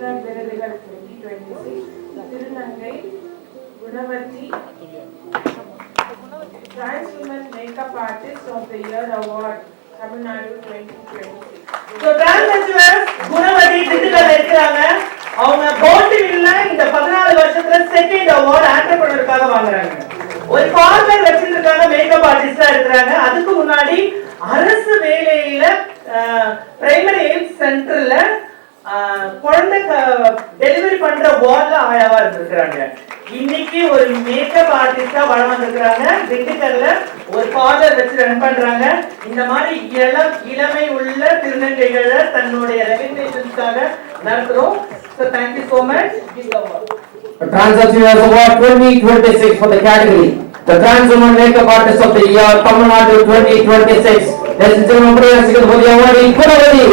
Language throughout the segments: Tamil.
ஆளுநர் விருதுகள் 2026 திருநங்கை குணவதி Trans Women Makeup Artist of the Year Award Tamil Nadu 2026. So trans achievers குணவதி திண்டுக்கல்ல இருக்காங்க. அவங்க போட்டிவில்ல இந்த 14 வருஷத்துல செகண்ட் அவார்ட் ஆண்டர்பிரனருக்காக வாங்குறாங்க. ஒரு பார்லர் வச்சிருக்காங்க, மேக்கப் ஆர்டிஸ்டா இருக்காங்க. அதுக்கு முன்னாடி அரசு வேலையில பிரைமரி ஹெல்த் சென்டர்ல குழந்தை டெலிவரி பண்ற வார்டுல ஆயாவா இருந்திருக்காங்க. இன்னைக்கு ஒரு மேக்கப் ஆர்டிஸ்டா வளம் வந்திருக்காங்க. திண்டுக்கல்ல ஒரு பார்லர் வச்சு ரன் பண்றாங்க. இந்த மாதிரி இளமை உள்ள திருநங்கைகளை தன்னுடைய ரெகக்னிஷன்ஸ்க்காக நடத்துறோம். So thank you so much. Trans Achievers Award 2026 for the category the Trans Women Makeup Artist of the Year Tamil Nadu 2026. Ladies and gentlemen, for the award Guணவதி.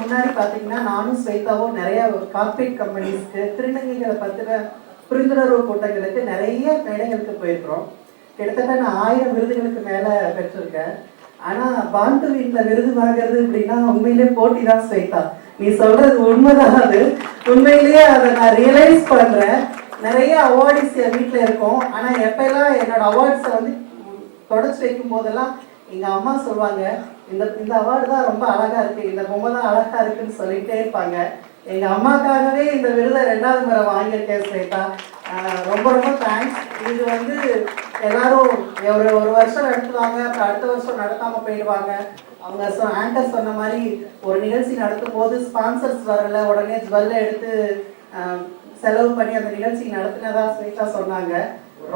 முன்னாடி பாத்தீங்கன்னா நானும் ஸ்வேதாவும் நிறைய கார்பரேட் கம்பெனிஸ்க்கு திருநங்கைகளை பத்தின புரிந்துணர்வு கூட்டங்களுக்கு நிறைய மேடைகளுக்கு போயிருக்கிறோம். கிட்டத்தட்ட நான் 1000 விருதுகளுக்கு மேல பெற்றிருக்கேன். ஆனா பாண்டு வீட்டுல விருது வாங்குறது அப்படின்னா உண்மையிலே போட்டி தான் ஸ்வேதா. நீ சொல்றது உண்மைதான். அது உண்மையிலேயே அதை நான் ரியலைஸ் பண்றேன். நிறைய அவார்ட்ஸ் என் வீட்டுல இருக்கும். ஆனா எப்பெல்லாம் என்னோட அவார்ட்ஸை வந்து தொடச்சு வைக்கும் போதெல்லாம் எங்க அம்மா சொல்லுவாங்க, இந்த அவார்டு தான் ரொம்ப அழகா இருக்கு, இந்த பொம்மை தான் அழகா இருக்குன்னு சொல்லிட்டே இருப்பாங்க. எங்க அம்மாக்காகவே இந்த விருதை 2வது முறை வாங்கியிருக்கேன் ஸ்வேதா. ரொம்ப ரொம்ப தேங்க்ஸ். இது வந்து எல்லாரும் ஒரு வருஷம் நடத்துவாங்க, அப்புறம் அடுத்த வருஷம் நடத்தாம போயிடுவாங்க. அவங்க ஆங்கர் சொன்ன மாதிரி ஒரு நிகழ்ச்சி நடத்தும் போது ஸ்பான்சர்ஸ் வரல, உடனே ஜுவல்ல எடுத்து செலவு பண்ணி அந்த நிகழ்ச்சி நடத்தினதா ஸ்வேதா சொன்னாங்க.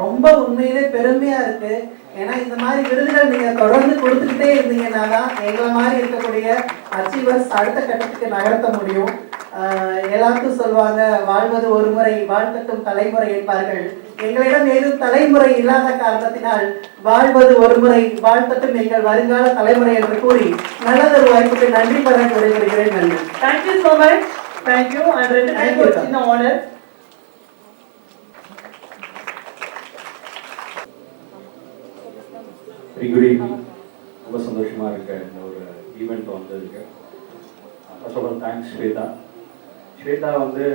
ரொம்ப உண்மையிலே பெருமையா இருக்கு. ஏன்னா இந்த மாதிரி விருதுகள் நீங்க தொடர்ந்து கொடுத்துக்கிட்டே இருந்தீங்கன்னா தான் எங்களை மாதிரி இருக்கக்கூடிய அச்சீவர்ஸ் அடுத்த கட்டத்துக்கு நகர்த்த முடியும். எல்லாருக்கும் சொல்லுவாங்க, வாழ்வது ஒரு முறை வாழ்த்தட்டும் தலைமுறை என்பார்கள். எங்களிடம் ஏதும் தலைமுறை இல்லாத காரணத்தினால் வாழ்வது ஒரு முறை வாழ்த்தட்டும் எங்கள் வருங்கால தலைமுறை என்று கூறி நல்லதொரு வாய்ப்புக்கு நன்றி பெற விடைபெறுகிறேன். நன்றி. Thank you so much. தேங்க்யூ. சின்ன ஆனர். Good evening. ரொம்ப சந்தோஷமாக இருக்கு இந்த ஒரு ஈவெண்ட் வந்ததுக்கு. First of all thanks Shweta. Shweta வந்து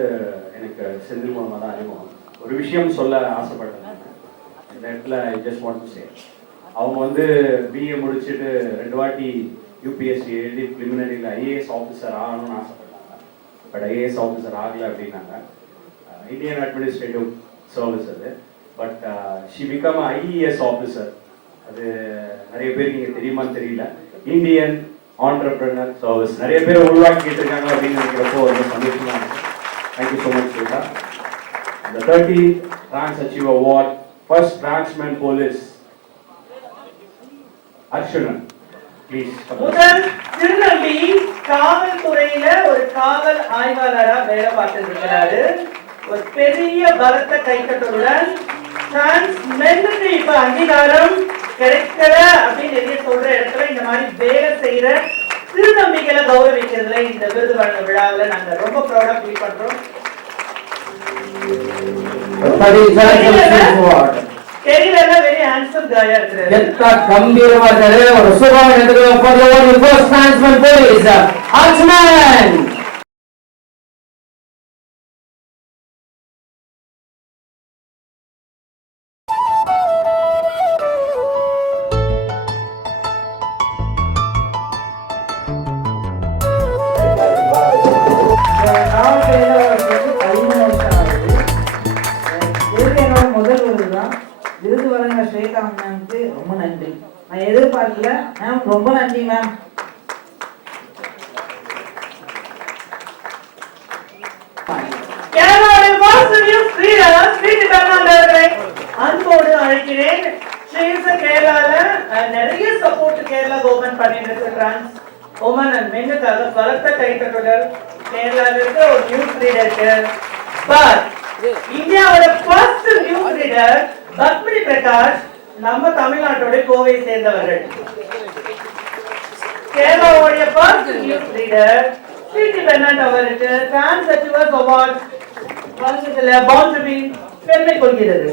எனக்கு செந்தில் மூலமாக தான் அறிமுகம். ஒரு விஷயம் சொல்ல ஆசைப்பட்டேன் இந்த இடத்துல. I just want to say, அவங்க வந்து பிஏ முடிச்சுட்டு 2 வாட்டி யூபிஎஸ்சி எழுதி ப்ரிலிமினரியில் ஐஏஎஸ் ஆஃபீஸர் ஆகணும்னு ஆசைப்பட்டாங்க. பட் ஐஏஎஸ் ஆஃபீஸர் ஆகலை அப்படின்னாங்க. இந்தியன் அட்மினிஸ்ட்ரேட்டிவ் சர்வீஸ் அது. But she become IAS officer. அது நிறைய பேருக்கு இங்கே தெரியுமான்னு தெரியல. இந்தியன் ஆண்டர்பிரினர் சர்வீஸ் நிறைய பேர் உருவாக்கிட்டு இருக்காங்க அப்படின்னு நினைக்கிறப்போ ரொம்ப சந்தோஷமா இருக்கு. Thank you so much Shweta. The 30th Trans Achiever Award, first Transman Police, Arshana, please. முதல் திருநம்பி காவல்துறையில ஒரு காவல் ஆய்வாளரா வேலை பார்த்துட்டு இருக்கிறாரு. ஒரு பெரிய பலத்த கைத்தட்டுடன் டிரான்ஸ் மென்னுக்கு இப்ப அங்கீகாரம் கிடைக்கல அப்படின்னு நிறைய சொல்ற இடத்துல இந்த மாதிரி வேலை செய்யற திருநம்பிகளை கௌரவிக்கிறதுல இந்த விருது வழங்க விழாவில் நாங்க ரொம்ப ப்ரௌடா ஃபீல் பண்றோம். தெரியல வெரி ஹேண்ட்ஸம் காயா இருக்கிறாரு. எத்தனை கம்பீரமா இருக்காரு. ஒரு சூப்பரான எடுத்துக்கலாம். For the award first Transman Police Archman. விருது வழங்க ஸ்வேதா மேம்க்கு ரொம்ப நன்றி. நான் எதிர்பார்க்கல மேம், ரொம்ப நன்றி மேம். அன்போடு அழைக்கிறேன். கேரளால நிறைய சப்போர்ட் கேரளா கவர்மெண்ட் பண்ணிட்டு இருக்கு. டிரான்ஸ் உமன் அண்ட் மென்னுக்காக பலத்த கைத்தட்டுதல். கேரளால இருக்க ஒரு நியூஸ் ரீடருக்கு பட் இந்தியாவோட first news reader Padmini Prakash நம்ம தமிழ்நாட்டோட கோவை சேர்ந்தவர்கள். கேரளாவுடைய first news reader Shreethi Bernard அவருக்கு டிரான்ஸ் அச்சீவர்ஸ் அவார்ட் வழங்குதல பவுண்ட் டு பி பெருமை கொள்கிறது.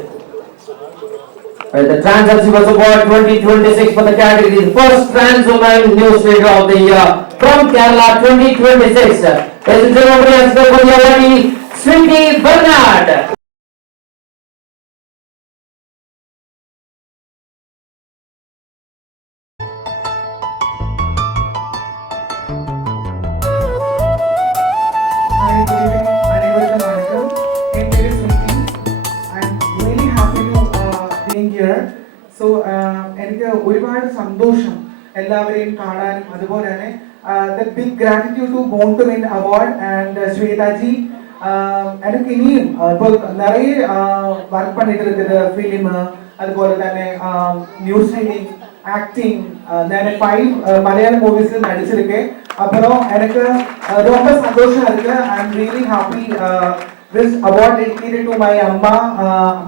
The Trans Achievers Award 2026 for the category First Trans Woman News Reader of the Year from Kerala 2026. Ladies and gentlemen, for the awardee, Sweetie Bernard. Hi, good evening. அனைவருக்கும் வணக்கம். என் பேரு ஸ்ருதி. I'm really happy to being here. So എനിക്ക് ഒരുപാട് സന്തോഷം എല്ലാവരെയും കാണാനും അതുപോലെ തന്നെ the big gratitude to Born to Win Award and ശ്വേതാജി എനിക്ക് ഇനിയും ഇപ്പോൾ நிறைய വർക്ക് பண்ணிட்டு இருக்குது ഫിലിം അതുപോലെ തന്നെ ന്യൂസ് റീഡിംഗ് ஆக்டிங் நான் 5 மலையாள மூவிஸ்ல நடிச்சிருக்கேன். அப்புறம் எனக்கு ரொம்ப சந்தோஷமா இருக்கு. I am really happy. This award dedicated to my amma,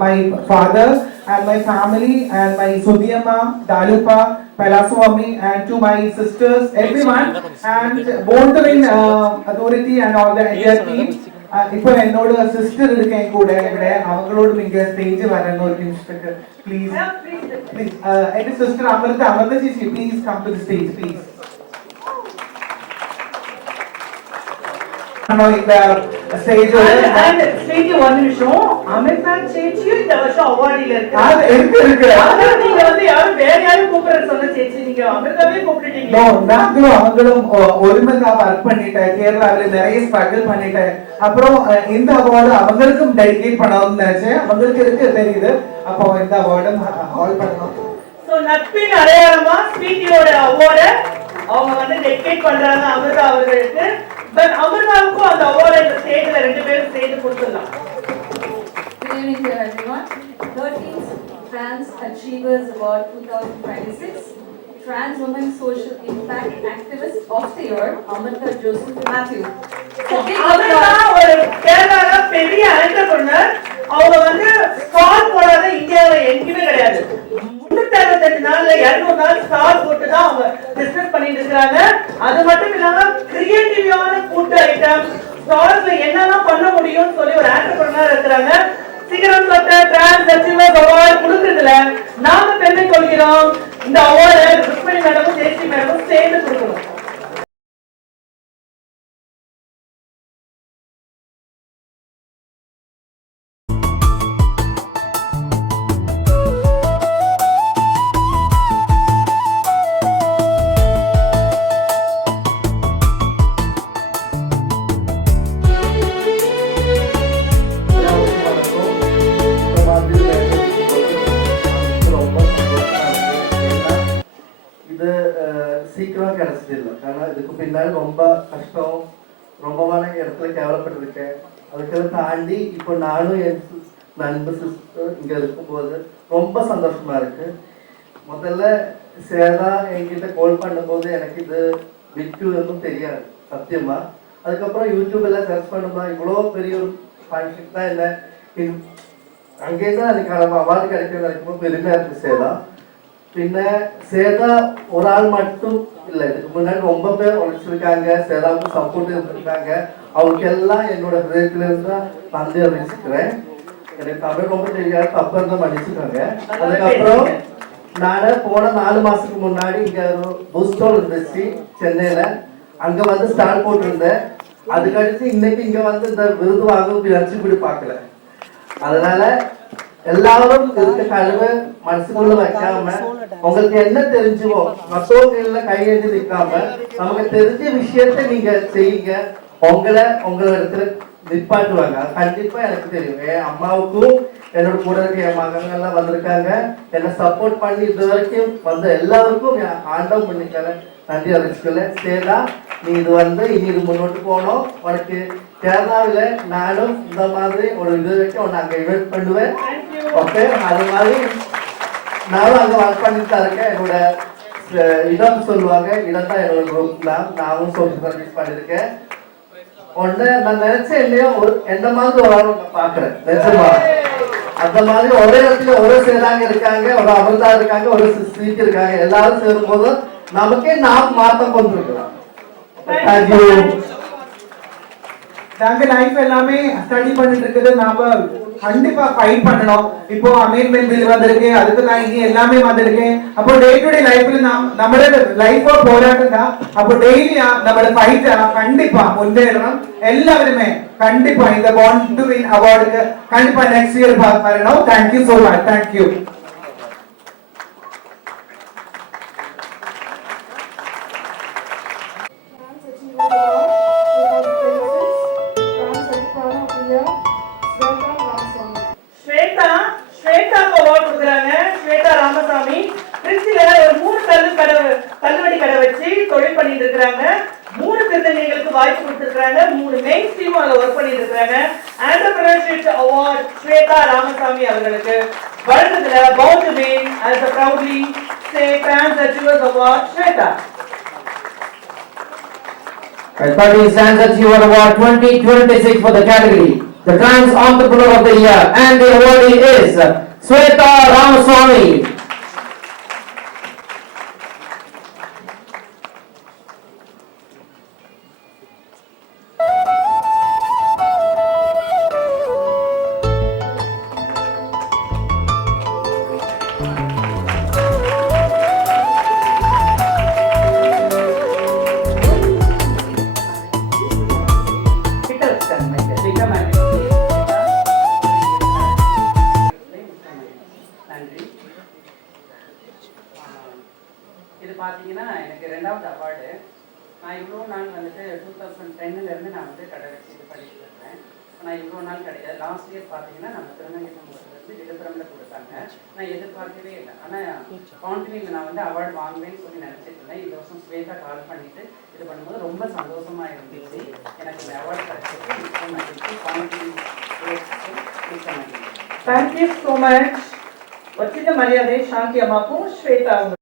my father and my family and my Sudhiyamma, Dalupa, Palaswami and to my sisters, everyone and Born to Win authority and all the entire team. இப்போ என்னோட சிஸ்டர் இருக்கேன் கூட ഇവിടെ அவங்களோட இங்க ஸ்டேஜ் வரணும் ஒரு நிமிஷத்துக்கு ப்ளீஸ் ப்ளீஸ் என் sister Amritha ji please come to the stage please. இந்த ஸ்டேஜ் and ஸ்ரீதி ஒரு நிமிஷம் அமிர்தா சேச்சி இந்த வருஷம் அவார்டில இருக்கு. இருக்கு ஆனா நீங்க வந்து யாரும் வேற யாரும் கூப்பிடுற சொன்ன சேச்சி நீங்க அமிர்தாவே கூப்பிட்டீங்க. நாங்களும் அவங்களும் ஒருமிதா ஒர்க் பண்ணிட்டேன். கேரளாவில நிறைய ஸ்ட்ரகிள் பண்ணிட்டேன். அப்புறம் இந்த அவார்டு அவங்களுக்கும் டெடிகேட் பண்ணணும்னு நினைச்சேன். அவங்களுக்கு இருக்கு தெரியுது. அப்போ இந்த அவார்டும் ஆல் பண்ணணும். சோ நட்பின் அடையாளமா ஸ்வீட்டியோட அவார்ட அவங்க வந்து டெடிகேட் பண்றாங்க அமிர்தா அவர்களுக்கு. பட் அமிர்தாவுக்கும் அந்த அவார்டை இந்த ஸ்டேஜ்ல ரெண்டு பேரும் சேர்ந்து கொடுத்துடலாம். Good evening to everyone. 13th Trans Achievers Award 2026. Trans Women Social Impact Activist of the Year, Amrita Joseph Matthew. Amrita ஒரு கேரளால பெரிய என்டர்பிரனர். அவங்க வந்து ஸ்டால் போடாத இந்தியாவுல எங்கேயுமே கிடையாது. 365 நாள்ல 200 நாள் ஸ்டால் போட்டு தான் அவங்க பிசினஸ் பண்ணிட்டு இருக்காங்க. அது மட்டும் இல்லாம கிரியேட்டிவான ஃபுட் ஐட்டம் ஸ்டால்ஸ்ல என்னெல்லாம் பண்ண முடியும்னு சொல்லி ஒரு என்டர்பிரனர் இருக்காங்க. சீக்கிரம் தொட்ட டிரான்ஸ் அச்சீவர்ஸ் அவார்ட் கொடுக்கறதுல நாம பெருமை கொள்கிறோம். இந்த அவார்டை ருக்மணி மேடமும் ஜெயஸ்ரீ மேடமும் சேர்ந்து கொடுக்கணும். சீக்கிரமா கிடைச்சதில்லை. ஆனா இதுக்கு பின்னாடி ரொம்ப கஷ்டம், ரொம்பவான இடத்துல கேவலப்பட்டிருக்கேன். அதுக்கெல்லாம் தாண்டி இப்போ நானும் என் நண்பர் சிஸ்டர் இங்க இருக்கும்போது ரொம்ப சந்தோஷமா இருக்கு. முதல்ல சேதா என்கிட்ட கால் பண்ணும்போது எனக்கு இது விற்குதுன்னு தெரியாது சத்தியமா. அதுக்கப்புறம் யூடியூப்ல சர்ச் பண்ணும்போது இவ்வளோ பெரிய ஒரு ஃபங்க்ஷன் தான் என்ன அங்கேதான் அதுக்கான அவார்டு கிடைக்கிறது நினைக்கும்போது பெருமையா இருக்கு சேதா. பின்ன சேதா ஒரு ஆள் மட்டும் இல்லை, இதுக்கு முன்னாடி ரொம்ப பேர் உழைச்சிருக்காங்க, சேதாவுக்கு சப்போர்ட் இருந்திருக்காங்க. அவருக்கு எல்லாம் என்னோட ஹிருதயத்துல இருந்து நன்றி அறிவிச்சுக்கிறேன். எனக்கு தமிழ் ரொம்ப தெரியாது, தப்பா இருந்தா மன்னிச்சுக்காங்க. அதுக்கப்புறம் நான் போன 4 மாசத்துக்கு முன்னாடி இங்க ஒரு புக் ஸ்டால் இருந்துச்சு சென்னையில, அங்க வந்து ஸ்டால் போட்டிருந்தேன். அதுக்கடுத்து இன்னைக்கு இங்க வந்து இந்த விருது வாங்க நினைச்சு பார்க்கல. அதனால எல்லாரும் இருக்க கழுவை மனசுக்குள்ள வைக்காம உங்களுக்கு என்ன தெரிஞ்சுவோ மற்றவங்கள கையெழுதி நிற்காம நமக்கு தெரிஞ்ச விஷயத்த நீங்க செய்யுங்க. உங்களை இடத்துல நிப்பாட்டுவாங்க. கண்டிப்பா எனக்கு தெரியும். என் அம்மாவுக்கும் என்னோட கூட இருக்க என் மகன்கள்லாம் வந்திருக்காங்க. என்னை சப்போர்ட் பண்ணி இது வரைக்கும் வந்த எல்லாருக்கும் ஆண்டவன் பண்ணிக்கல நன்றி அறிவிச்சுக்கல. சேதா நீ இது வந்து இனி இது முன்னோட்டு போனோம். உனக்கு கேரளாவில் நானும் இந்த மாதிரி ஒரு இது வரைக்கும் உன்னை அங்கே இன்வைட் பண்ணுவேன். ஓகே, அது மாதிரி நானும் அங்கே ஒர்க் பண்ணிட்டு தான் இருக்கேன். என்னோட இடம் சொல்லுவாங்க, இடம் தான் என்னோட குரூப் தான். நானும் சோஷியல் சர்வீஸ் பண்ணியிருக்கேன். ஒன்று நான் நினைச்சேன் இல்லையோ என்ன மாதிரி ஒரு ஆள் நான் பார்க்குறேன் நிஜமா. அந்த மாதிரி ஒரே இடத்துல ஒரு சேராங்க இருக்காங்க, ஒரு அமிர்தா இருக்காங்க, ஒரு ஸ்வீட் இருக்காங்க. எல்லாரும் சேரும்போது நமக்கே நாம் மாற்றம் கொண்டிருக்கலாம். தேங்க்யூ. நாங்க லைஃப் எல்லாமே ஸ்டடி பண்ணிட்டு இருக்குது. நாம கண்டிப்பா ஃபைட் பண்ணணும். இப்போ அமெண்ட்மெண்ட் பில் வந்திருக்கு, அதுக்கு நான் இங்க எல்லாமே வந்திருக்கேன். அப்போ டே டு டே லைஃப்ல நம்மளோட லைஃபோ போராட்டம் தான். அப்போ டெய்லி நம்மளோட ஃபைட் கண்டிப்பா முன்னேறணும். எல்லாருமே கண்டிப்பா இந்த பாண்ட் டு வின் அவார்டுக்கு கண்டிப்பா நெக்ஸ்ட் இயர் வரணும். Thank you so much. தேங்க்யூ. ஸ்வேதாக்கு அவார்ட் கொடுக்குறாங்க. ஸ்வேதா ராமசாமி திருச்சியில ஒரு 3 தள்ளுவண்டி கடை வச்சு தொழில் பண்ணிட்டு இருக்காங்க. 3 திருநங்கைகளுக்கு வாய்ப்பு கொடுத்திருக்காங்க. 3 மெயின் ஸ்ட்ரீம் அதுல ஒர்க் பண்ணிட்டு இருக்காங்க. ஆண்டர்பிரினர்ஷிப் அவார்ட் ஸ்வேதா ராமசாமி அவர்களுக்கு வழங்குதுல bound to win as a proudly say Trans Achievers Award Shweta. 13 Trans Achiever Award 2026 for the category the Trans Entrepreneur of the Year, and the awardee is Sweta Ramaswamy. நன்றி. இது பார்த்தீங்கன்னா எனக்கு 2வது அவார்டு. நான் இவ்வளோ நாள் வந்துட்டு 2010 நான் வந்து கடை வச்சு இது பண்ணிட்டு இருக்கேன். நான் இவ்வளோ நாள் கிடையாது. லாஸ்ட் இயர் பார்த்தீங்கன்னா நம்ம திருநங்கை சமூகத்துலேருந்து விழுப்புரமில் கொடுத்தாங்க. நான் எதிர்பார்க்கவே இல்லை. ஆனால் கான்டினியூவில் நான் வந்து அவார்டு வாங்குவேன்னு சொல்லி நினச்சிட்டு இருந்தேன். இந்த வருஷம் ஸ்வேதா கால் பண்ணிட்டு இது பண்ணும்போது ரொம்ப சந்தோஷமா இருந்துச்சு. எனக்கு இந்த அவார்டு கிடைச்சது மிக்க மகிழ்ச்சி. கான்டினியூ மிக்க மகிழ்ச்சி. Thank you so much. వచ్చిన మర్యాద శాంతి అమ్మకు శ్వేత